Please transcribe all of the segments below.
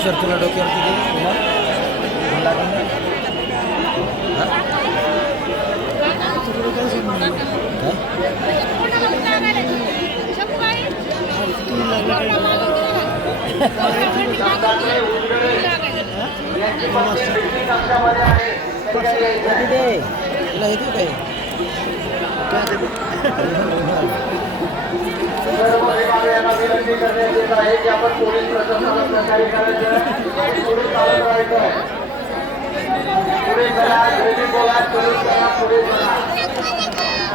ईश्वर तुला डोक्यावरती घे तुला लागेल ना तुला येते काय विनंती करण्यात येत आहे की आपण पोलीस प्रशासनाला सहकार्य करायचं पुढे चालत राहायचं पुढे चला घरी बोला पोलीस करा पुढे चला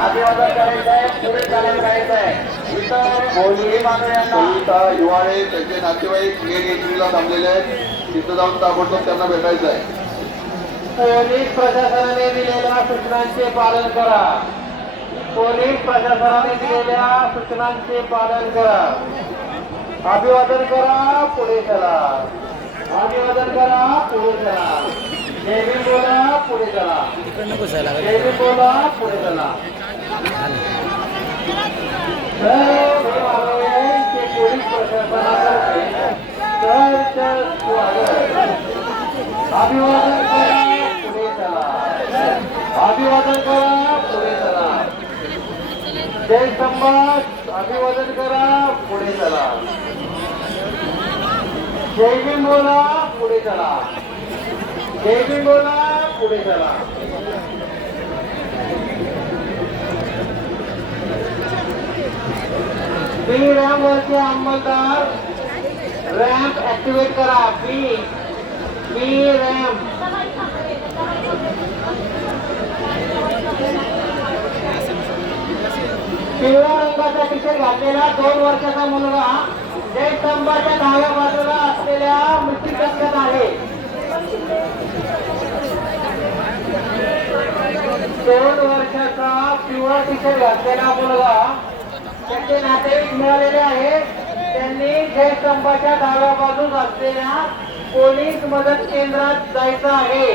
अभिवादन करायचं आहे पुढे चालत राहायचं आहे इथं पोलीस मानवांना युवाळे त्यांचे नातेवाईक गेट एंट्रीला थांबलेले आहेत तिथं जाऊन ताबडतोब त्यांना भेटायचं आहे पोलीस प्रशासनाने दिलेल्या सूचनांचे पालन करा पोलीस प्रशासनाने दिलेल्या सूचनांचे पालन करा अभिवादन करा पुढे चला अभिवादन करा पुढे चला जय भीम बोला पुढे चला जय भीम बोला पुढे चला पोलीस प्रशासनातर्फे अभिवादन करा पुढे चला अभिवादन करा पुढे चला जय संभाष अभिवादन करा पुढे चला जय भीम बोला पुढे चला जय भीम बोला पुढे चला बी रॅम्प वरचे अंमलदार रॅम्प ऍक्टिव्हेट करा बी रॅम्प पिवळ्या रंगाचा टी शर्ट घातलेला 2 वर्षाचा मुलगा जय स्तंभाच्या डाव्या बाजूला असलेल्या मृत्यू कक्षात आहे 2 वर्षाचा पिवळा टी शर्ट घातलेला मुलगा त्याचे नातेवाईक मिळालेले आहे त्यांनी जय स्तंभाच्या डाव्या बाजूस असलेल्या पोलीस मदत केंद्रात जायचं आहे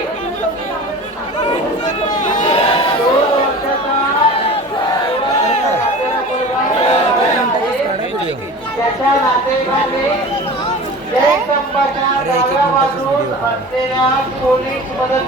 2 वर्षाचा त्याच्या नातेवाईकांनी जय स्तंभाच्या डाव्या बाजूस असलेल्या पोलीस मदत